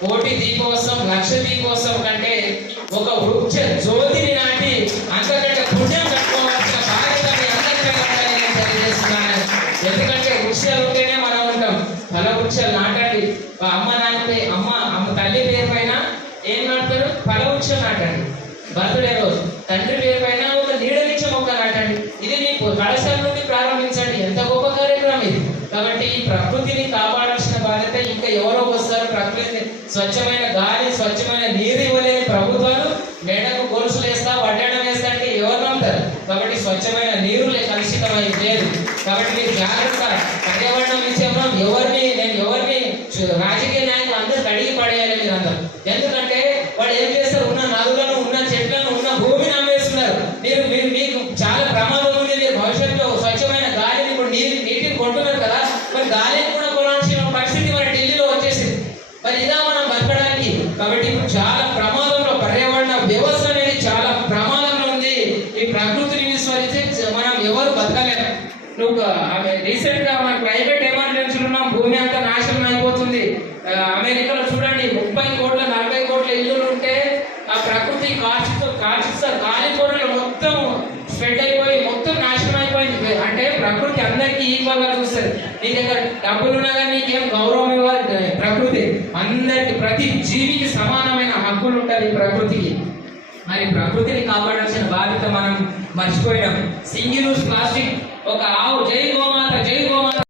కోటి దీపోత్సవం లక్ష దీపోత్సవం కంటే ఒక వృక్ష జ్యోతిని నాటి అంతకంటే పుణ్యం కట్టుకోవాల్సిన బాధ్యత మీ అందరిపై ఉందని నేను తెలియజేస్తున్నాను. ఎందుకంటే వృక్షాలు ఉంటేనే మనం ఉంటాం. ఫల వృక్షాలు నాటండి. అమ్మ నాన్నపై అమ్మ తల్లి పేరు పైన ఏం నాటుతారు? ఫల వృక్షం నాటండి. బర్త్డే రోజు తండ్రి పేరు పైన ఒక నీడనిచ్చే మొక్క నాటండి. ఇది మీ కళాశాల నుండి ప్రారంభించండి. ఎంత గొప్ప కార్యక్రమం ఇది. కాబట్టి ఈ ప్రకృతిని కాపాడాల్సిన బాధ్యత ఇంకా ఎవరో వస్తారు. ప్రకృతిని స్వచ్ఛమైన గాలి స్వచ్ఛమైన నీరు ఇవ్వలేని ప్రభుత్వాలు మేడకు గొలుసులు వేస్తా వడ్డడం వేస్తా అంటే ఎవరు నమ్ముతారు? కాబట్టి స్వచ్ఛమైన నీరు కలుషితమై లేదు. కాబట్టి మీరు జాగ్రత్త. పర్యావరణం విషయంలో నేను ఎవరిని రాజకీయ నాయకులు అందరూ కడిగి పడేయాలి మీరు అందరూ. ఎందుకంటే వాడు ఏం చేస్తారు? ఉన్న నదులను ఉన్న చెట్లను ఉన్న భూమిని అమ్మేస్తున్నారు. మీకు చాలా ప్రమాదం ఉంది. మీరు భవిష్యత్తులో స్వచ్ఛమైన గాలిని ఇప్పుడు నీటిని కొంటున్నారు కదా, మరి గాలిని కూడా కొనాల్సిన పరిస్థితి మరి ఢిల్లీలో వచ్చేసింది. మరి ఇదా మనం బతకడానికి? కాబట్టి ఇప్పుడు చాలా ప్రమాదంలో పర్యావరణ వ్యవస్థ అనేది చాలా ప్రమాదంలో ఉంది. ఈ ప్రకృతిని విస్మరిస్తే మనం ఎవరు బతకలేము. రీసెంట్ గా మన క్లైమేట్ ఎమర్జెన్సీ ఉన్నాం. భూమి అంతా నాశనం అయిపోతుంది. అమెరికాలో చూడండి 30 కోట్ల 40 కోట్ల ఇల్లులు ఉంటే ఆ ప్రకృతి కాల్చిస్తారు. కాలిపోవడం మొత్తం స్ప్రెడ్ అయిపోయి మొత్తం నాశనం అయిపోయింది. అంటే ప్రకృతి అందరికీ ఈక్వల్ గా చూస్తుంది. నీ దగ్గర డబ్బులు ఉన్నా కానీ నీకేం గౌరవం ఇవ్వాలి. ప్రకృతి అందరికి ప్రతి జీవికి సమానమైన హక్కులు ఉంటాయి ప్రకృతికి. మరి ప్రకృతిని కాపాడాల్సిన బాధ్యత మనం మర్చిపోయినాం. సింగిల్ యూజ్ ప్లాస్టిక్ ఒక ఆవు జై గోమాత జై గోమాత